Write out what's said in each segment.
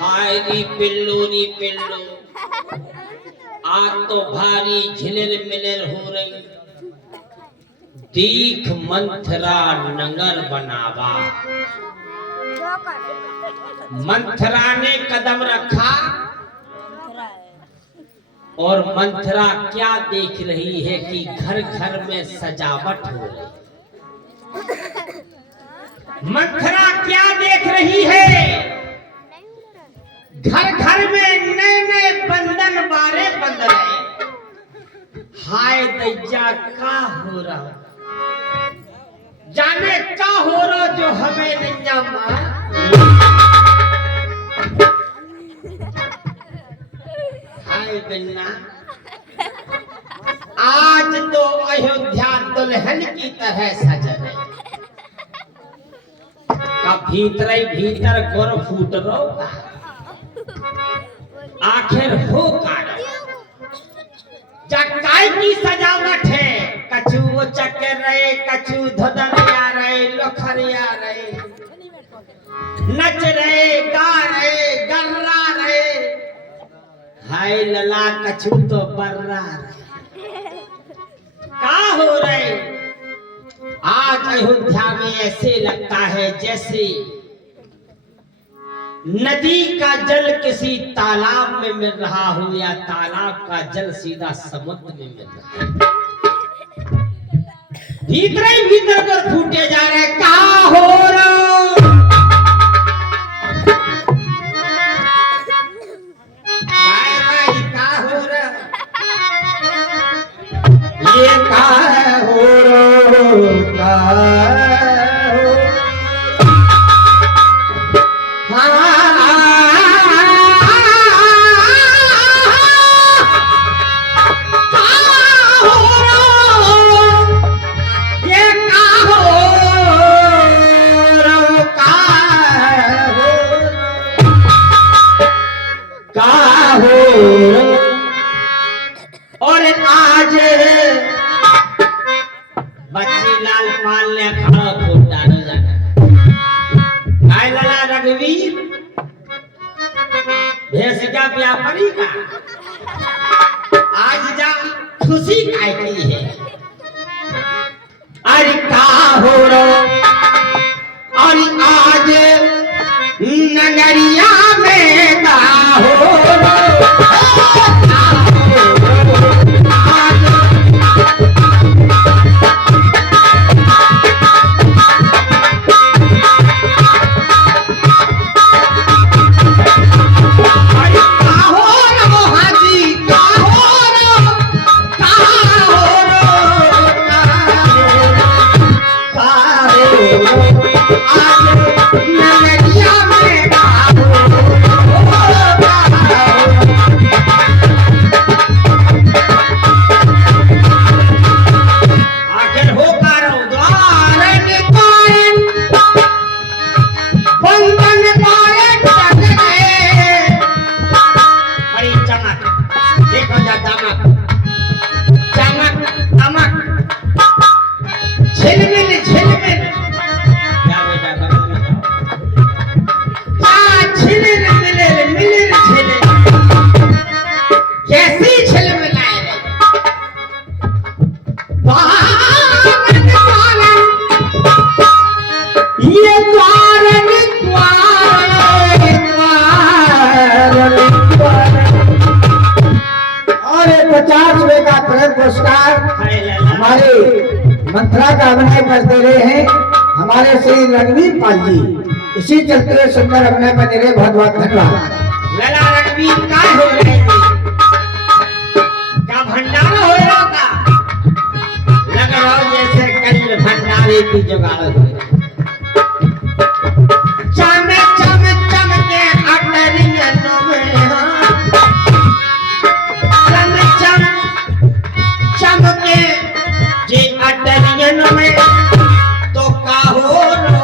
हाय री पिल्लू आज तो भारी झिलर मिलर हो रही। दीख मंथरा नगर बनावा। मंथरा ने कदम रखा और मंथरा क्या देख रही है कि घर घर में सजावट हो रही। मंथरा क्या देख रही है? घर घर में नए नए बंधन बारे बंध रहे। हाय दैया का हो रहा, जाने का हो रहा जो हमें नहीं मार। हाय गन्ना, आज तो अयोध्या दुल्हन की तरह सज रही। का भीतर गोर फूट रो आखिर हो जकाई की सजावट है। कछु वो चक्कर रहे, कछु धुदलिया रहे, लोखरिया रहे, नच रहे, गा रहे, गर्रा रहे। हाय लला कछु तो बर्रा रहे। का हो रहे? आज अयोध्या में ऐसे लगता है जैसे नदी का जल किसी तालाब में मिल रहा हो या तालाब का जल सीधा समुद्र में मिल रहा है। भीतर ही भीतर कर फूटे जा रहे। कहाँ हो रहा? क्या हो रहा? ये कहाँ हो रहा? और आज बच्ची लाल पाल ने खड़ा फूट डाल जाना। काय लला रघुवीर भेस का व्यापारी का आज जा खुशी काय की है। अरे का हो रो और आज नगरिया में का हो रो। हमारे मंथरा का अभिनय करते रहे हैं हमारे श्री रणवीर पाल जी। इसी चलते सुंदर अभिनय बने रहे। बहुत बहुत धन्यवाद। लला रणवीर का हो रहे का भंडारा हो रहा था। लग रहा जैसे कल भंडारे की जुगाड़ हो रही। चम चम चम के अटरियनों में चम चम चम के जे अटरियनों में तो का हो रो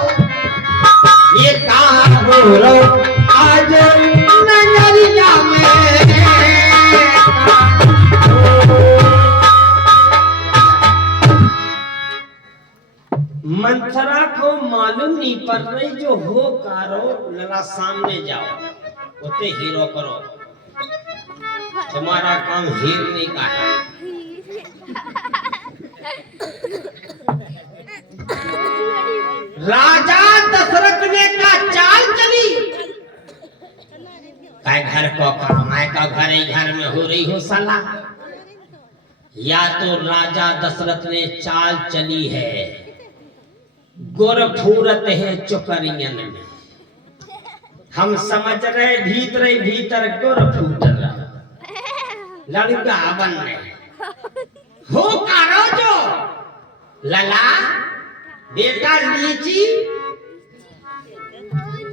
ये का हो रो आज नगरिया में। मंथरा को मालूम नहीं पड़ रही जो हो कारो। लला सामने जाओ। उते हीरो करो, तुम्हारा काम हीरने का है। राजा दशरथ ने का चाल चली, काय घर को काम है का घर ही घर में हो रही हो सला। या तो राजा दशरथ ने चाल चली है गुर फूरत है चुकरियन में, हम समझ रहे भीतर गुर फूट रहा लड़का बन रहे हो कारो जो लला बेटा लीची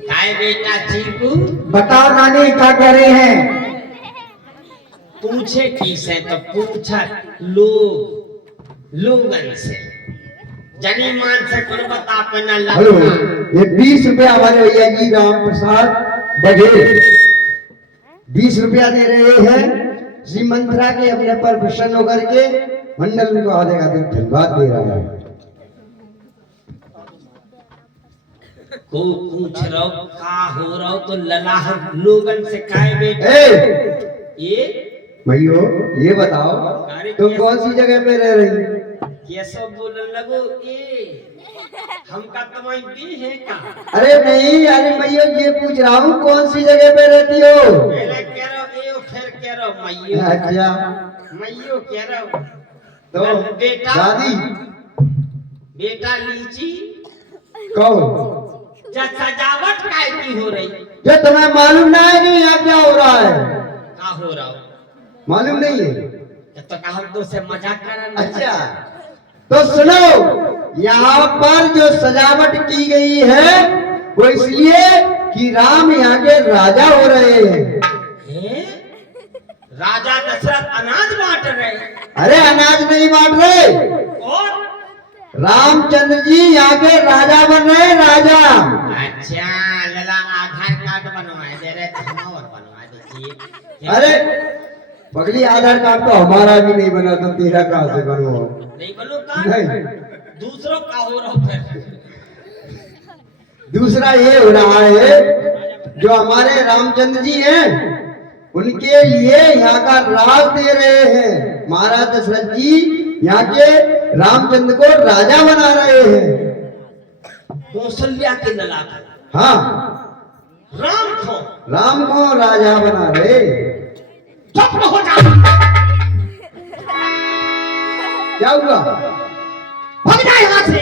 काय बेटा चीकू। बताओ नानी क्या कह रहे हैं? पूछे किसे तो पूछा लोगन से, जनी मान से कुछ बता पना हेलो, लगता। ये 20 रुपया हमारे भैया जी राम प्रसाद बघेल 20 रुपया दे रहे हैं। श्री मंत्रा के अपने पर प्रसन्न होकर के मंडल को आधे का दिन धन्यवाद दे रहा है। को पूछ रहो का हो रहा तो लला लोगन से काय बेटा ये भैयो ये बताओ तुम कौन सी जगह पे रह रही? कैसे बोलने लगो ए हमका तुम्हारी दी है का? अरे नहीं, अरे भैया ये पूछ रहा हूँ कौन सी जगह पे रहती हो? पहले कह रहा ए फिर कह रहा मैयो। अच्छा मैयो कह रहा तो बेटा दादी बेटा लीची कहो जब सजावट काय की हो रही जो तुम्हें मालूम ना है कि यहाँ क्या हो रहा है? का हो रहा हो मालूम नहीं है? तो कहा दो से मजाक कर। अच्छा तो सुनो, यहाँ पर जो सजावट की गई है वो इसलिए कि राम यहाँ के राजा हो रहे हैं। राजा दशरथ अनाज बांट रहे। अरे अनाज नहीं बांट रहे, और रामचंद्र जी यहाँ के राजा बन रहे हैं, राजा। अच्छा लला आधार कार्ड बनवाए दे रहे और बनवा दीजिए। अरे पगली आधार कार्ड तो हमारा भी नहीं बना तो तेरा कहाँ से बनवाओ? नहीं बनो का नहीं, दूसरों का हो रहा फिर। दूसरा ये हो रहा है जो हमारे रामचंद्र जी हैं उनके लिए यहाँ का राज दे रहे हैं। महाराज दशरथ जी यहाँ के रामचंद्र को राजा बना रहे हैं। कौशल्या के लला हाँ, राम को राजा बना रहे। चुप हो जा। क्या हुआ? भाग जा यहाँ से।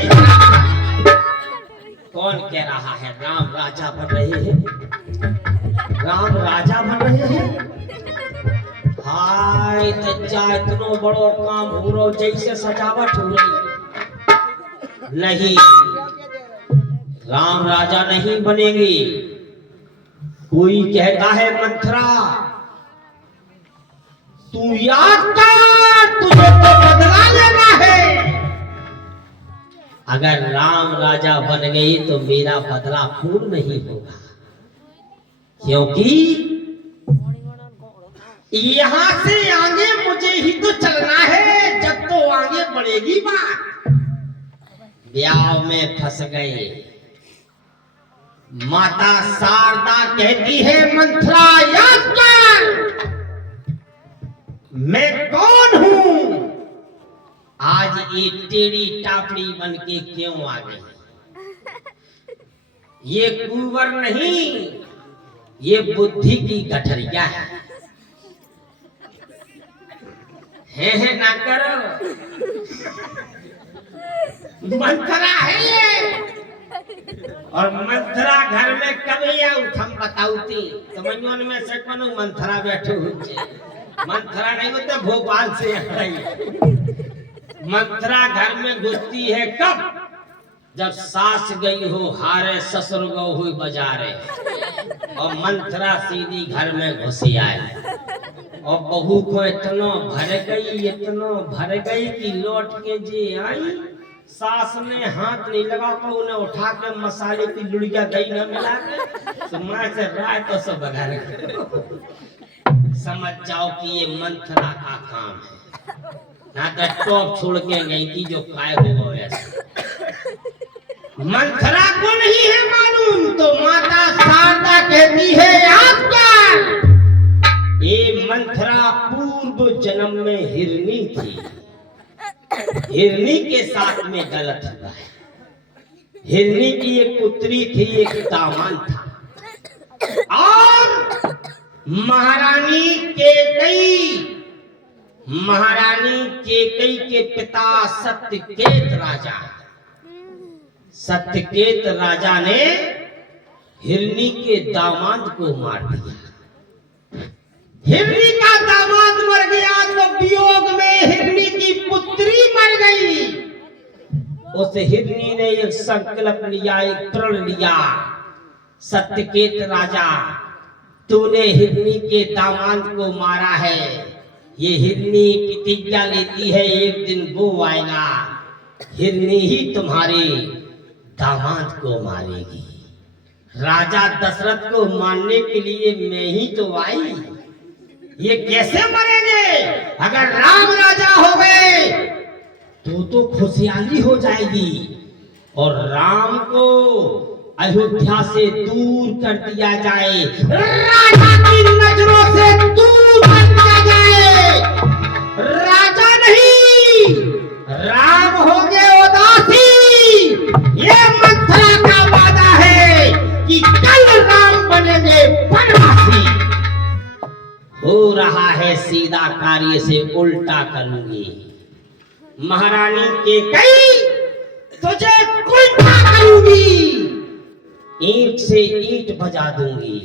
कौन कह रहा है राम राजा बन रहे हैं? राम राजा बन रहे हैं? हाय तज्जा इतनो बड़ो काम हो रहा जैसे सजावट हो रही। नहीं, राम राजा नहीं बनेंगे। कोई कहता है मंथरा तू याद कर तुझे तो बदला लेना है। अगर राम राजा बन गई तो मेरा बदला पूर्ण नहीं होगा, क्योंकि यहाँ से आगे मुझे ही तो चलना है। जब तो आगे बढ़ेगी बात। ब्याह में फंस गए। माता शारदा कहती है मंथरा याद कर मैं कौन हूं। आज ये टेढ़ी टापड़ी बन के क्यों आ गई? ये कुंवर नहीं, ये बुद्धि की गठरिया है ना करो। मंथरा है ये, और मंथरा घर में कभी उठम बताऊती समझ में से कोनो मंथरा बैठो हुए। मंथरा नहीं होते भोपाल से आई। मंथरा घर में घुसती है कब? जब सास गई हो हारे ससुर गो हुई बाजारे और मंथरा सीधी घर में घुसी आए और बहू को इतना भर गई कि लौट के जे आई सास ने हाथ नहीं लगा तो उन्हें उठा के मसाले की लुड़िया दही न मिला के तो माँ से राय तो सब बगा समझ जाओ कि ये मंथरा का काम है। ना तो टॉप छोड़ के गई थी जो काय होगा वैसे। मंथरा को नहीं है मालूम तो माता शारदा कहती है याद कर हिरनी के साथ में गलत हुआ है। हिरनी की एक पुत्री थी, एक दामाद था, और महारानी केकई के पिता सत्यकेत राजा ने हिरनी के दामाद को मार दिया। हिरनी का दामाद मर गया तो वियोग में हिरनी की पुत्री मर गई। उस हिरनी ने एक संकल्प लिया, एक प्रण लिया, सत्यकेत राजा तूने हिरनी के दामाद को मारा है, ये हिरनी प्रतिज्ञा लेती है एक दिन वो आएगा, हिरनी ही तुम्हारे दामाद को मारेगी। राजा दशरथ को मारने के लिए मैं ही तो आई, ये कैसे मरेंगे? अगर राम राजा हो गए तो खुशहाली हो जाएगी, और राम को अयोध्या से दूर कर दिया जाए, राजा की नजरों से दूर कर दिया जाए। राजा नहीं, राम हो गए उदासी। ये मंथरा का वादा है कि कल राम बनेंगे बनवासी। हो रहा है सीधा कार्य से उल्टा करूंगी। महारानी केकई तुझे उल्टा करूंगी, ईंट से ईंट बजा दूंगी।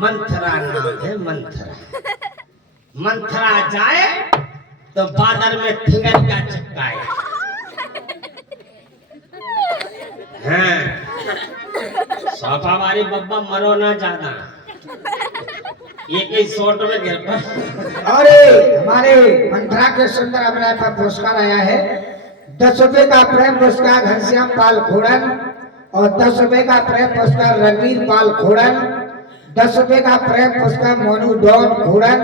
मंथरा नाम है मंथरा। मंथरा जाए तो बादल में थिंगर का चक्काए। हाँ, सौफावारी बब्बा मरो ना ज्यादा, एक ही शॉट में गिर पर। अरे हमारे मंथरा के सुंदर अभिनय पर पुरस्कार आया है। 10 रुपए का प्रेम पुरस्कार घनश्याम पाल खोड़न, और 10 रुपए का प्रेम पुरस्कार रणवीर पाल खोड़न, 10 रुपए का प्रेम पुरस्कार मोनू डॉन खोड़न,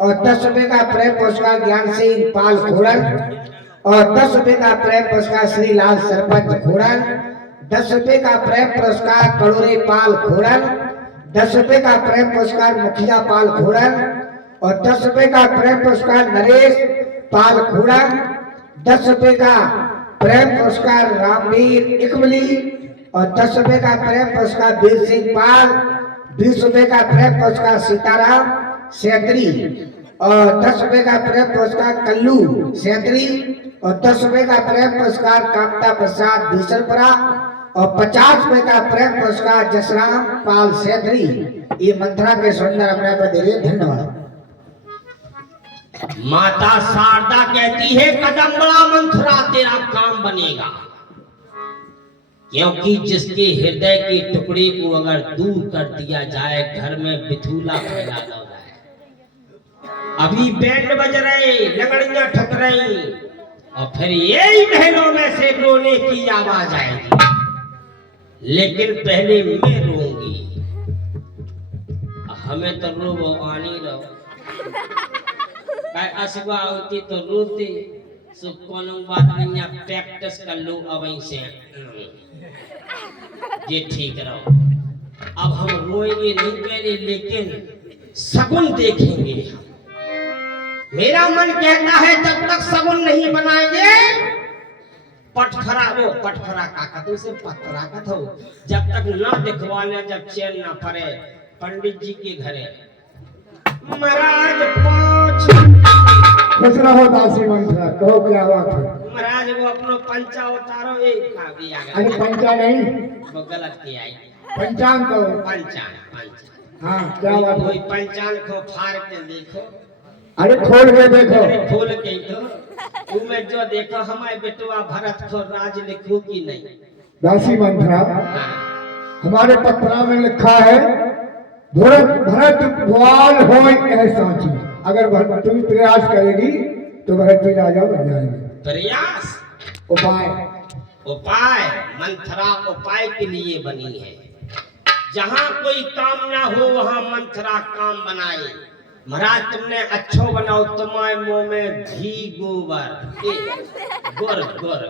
और 10 रुपए का प्रेम पुरस्कार ज्ञान सिंह पाल खोड़न, और 10 रुपए का प्रेम पुरस्कार श्रीलाल सरपंच खोड़न, 10 रुपए का प्रेम पुरस्कार कड़ोरे पाल खोड़न, 10 रुपए का प्रेम पुरस्कार मुखिया पाल खोड़न, और 10 रुपए का प्रेम पुरस्कार नरेश पाल खोड़न, 10 रुपए का प्रेम पुरस्कार रामवीर इकमली, और 10 रुपए का प्रेम पुरस्कार वीर सिंह पाल, 20 रुपए का प्रेम पुरस्कार सीताराम सेंद्री, और 10 रुपए का प्रेम पुरस्कार कल्लू सेंद्री, और 10 रुपए का प्रेम पुरस्कार कामता प्रसाद बीसलपुरा, और 50 रुपए का प्रेम पुरस्कार जसराम पाल सेंद्री। ये मंथरा के सुंदर अभिनय पर दे रहे, धन्यवाद। माता शारदा कहती है कदम बड़ा मंथरा तेरा काम बनेगा, क्योंकि जिसके हृदय के टुकड़े को अगर दूर कर दिया जाए घर में बिथूला फैला हो जाए। अभी बैंड बज रहे, लगड़ियां ठक रही, और फिर यही महलों में से रोने की आवाज आएगी, लेकिन पहले मैं रोऊंगी। हमें तो रो आनी रहो, असुआ होती तो रोते, सो कोनो बात नहीं, प्रैक्टिस कर लो अवहीं से, ये ठीक रहो। अब हम रोएंगे नहीं पहले, लेकिन सगुन देखेंगे हम। मेरा मन कहता है जब तक सगुन नहीं बनाएंगे, पटखरा का तुमसे पत्थरा का थो, जब तक ना दिखवाने, जब चैन ना पड़े। पंडित जी के घरे महाराज खुश रहो दासी मंथरा, कहो क्या बात है? महाराज वो अपनो पंचा उतारो, एक खा दिया गया। अरे पंचा नहीं, वो गलत किया है। पंचांग कहो। पंचांग हाँ, क्या बात है? कोई पंचांग को फाड़ के देखो। अरे खोल के देखो। अरे खोल के तो तुम्हें जो देखो, हमारे बेटुआ भरत को राज लिखो कि नहीं? दासी मंथरा, हाँ। हमारे पत्रा में लिखा है भरत ग्वाल हो ऐसा चीज, अगर तुम प्रयास करेगी तो भरत भी राजा बन जाएंगे। प्रयास उपाय मंथरा उपाय के लिए बनी है। जहाँ कोई काम ना हो वहाँ मंथरा काम बनाए। महाराज तुमने अच्छो बनाओ, तुम्हारे मुंह में घी गोबर, घी गोबर